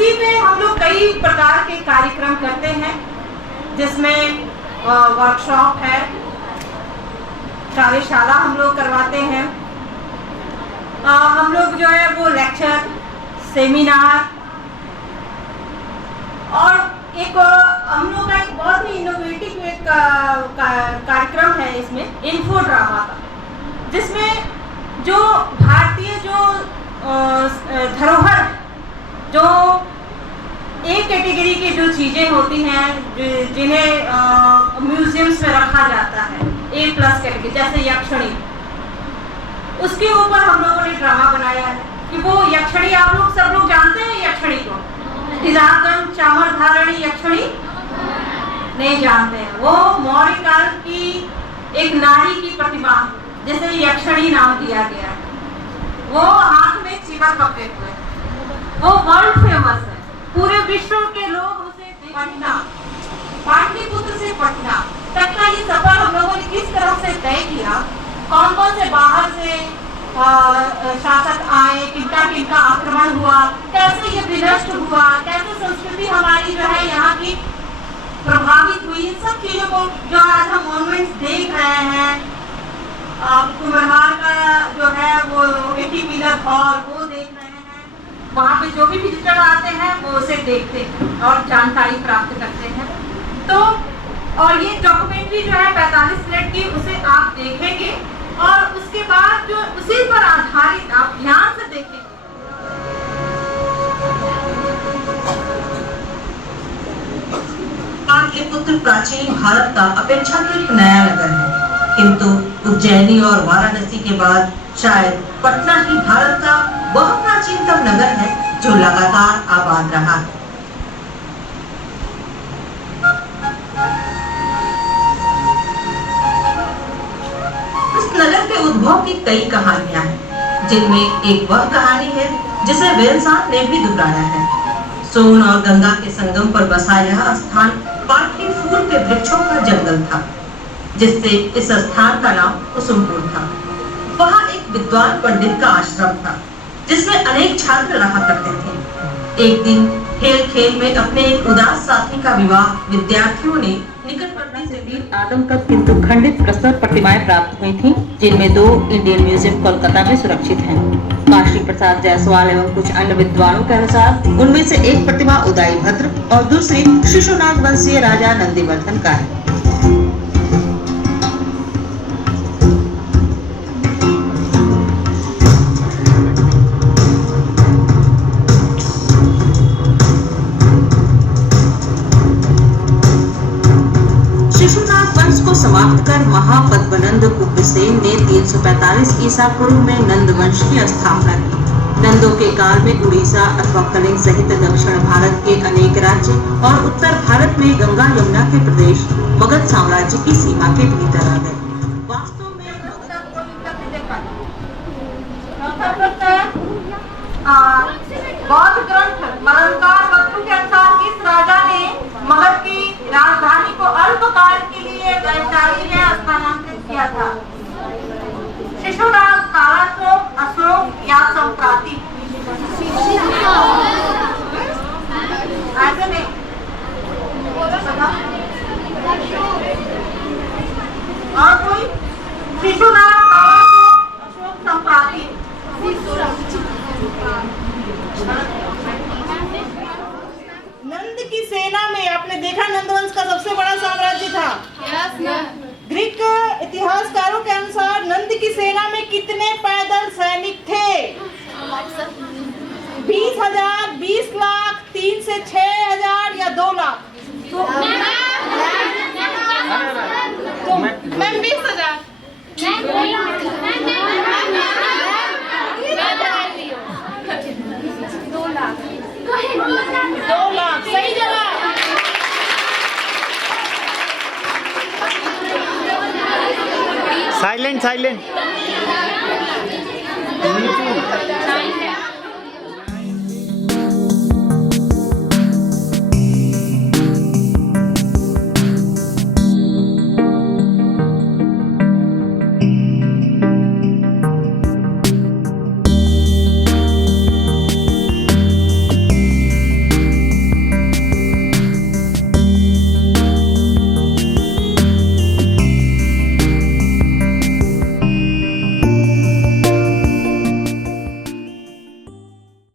इसी में हम लोग कई प्रकार के कार्यक्रम करते हैं, जिसमें वर्कशॉप है, कार्यशाला हम लोग करवाते हैं, हम लोग जो है वो लेक्चर, सेमिनार, और एक हम लोग का एक बहुत ही इनोवेटिव एक कार्यक्रम है इसमें, इन्फो ड्रामा का, जिसमें जो भारतीय जो धरोहर, जो एक कैटेगरी की जो चीज़ें होती हैं जिन्हें म्यूजियम्स में रखा जाता है, A+ कैटेगरी, जैसे यक्षिणी, उसके ऊपर हम लोगों ने ड्रामा बनाया है कि वो यक्षिणी, आप लोग सब लोग जानते हैं यक्षिणी को, इलागन चामर धारणी यक्षिणी नहीं जानते हैं। वो मौर्य काल की एक नारी की प्रतिमा, जिसे यक्षिणी नाम दिया गया है। वो हाथ में चिवर पकड़े हुए, वो वर्ल्ड फेमस है, पूरे विश्व के लोग उसे पटना, पाटलिपुत्र से पटना तक का ये सफर हम लोगों ने किस तरह से तय किया, कौन कौन से बाहर से शासक आए, किनका किनका आक्रमण हुआ, कैसे ये विनष्ट हुआ, कैसे संस्कृति हमारी जो है यहाँ की प्रभावित हुई, इन सब चीजों को जो आज हम मॉन्यूमेंट्स देख रहे हैं, कुम्हार का जो है वो 80 पिलर हॉल वो देख रहे हैं, वहाँ पे जो भी विजिटर आते हैं वो उसे देखते हैं और जानकारी प्राप्त करते हैं। तो और ये डॉक्यूमेंट्री जो है 45 मिनट की, उसे आप देखेंगे और उसके बाद जो उसी पर आधारित आप ध्यान से देखेंगे। पाटलिपुत्र प्राचीन भारत का अपेक्षाकृत नया नगर है, किंतु उज्जैनी और वाराणसी के बाद शायद पटना ही भारत का वह प्राचीनतम नगर है जो लगातार आबाद रहा है। इस नगर के उद्भव की कई कहानियां हैं, जिनमें एक वह कहानी है जिसे वेलसार ने भी दोहराया है। सोन और गंगा के संगम पर बसा यह स्थान पाटली फूल के वृक्षों का जंगल था, जिससे इस स्थान का नाम कुसुमपुर था। वहाँ एक विद्वान पंडित का आश्रम था, जिसमें अनेक छात्र रहा करते थे। एक दिन खेल खेल में अपने एक उदास साथी का विवाह विद्यार्थियों ने निकटवर्ती से दी आदमकद किंतु खंडित प्रस्तुत प्रतिमाएं प्राप्त हुई थीं, जिनमें 2 इंडियन म्यूजियम कोलकाता में सुरक्षित हैं। काशी प्रसाद जायसवाल एवं कुछ अन्य विद्वानों के अनुसार उनमें से एक प्रतिमा उदय भद्र और दूसरी शिशुनाग वंशीय राजा नंदीवर्धन का है। समाप्त कर महापद्मनंद कुब्बसेन ने 345 ईसा पूर्व में नंद वंश की स्थापना की। नंदों के काल में उड़ीसा अथवा कलिंग सहित दक्षिण भारत के अनेक राज्य और उत्तर भारत में गंगा यमुना के प्रदेश मगध साम्राज्य की सीमा के भीतर आ गए। वास्तव में बौद्ध ग्रंथ मलंकार वस्तु के अनुसार इस राजा ने मगध की राजधानी को अल्पकाल के लिए वैशाली में स्थानांतरित किया था। शिशुनाग ताराशोक अशोक या संप्राति ऐसे नहीं, और कोई शिशुनाग ताराशोक अशोक संप्राति। नंद की सेना में आपने देखा नंदवंश का सबसे बड़ा साम्राज्य था। ग्रीक इतिहासकारों के अनुसार नंद की सेना में कितने पैदल सैनिक थे? 20,000, 20 लाख, 3 से 6,000 या 2 लाख? तो मैम 20,000। 2 लाख सही जवाब। Silent silent.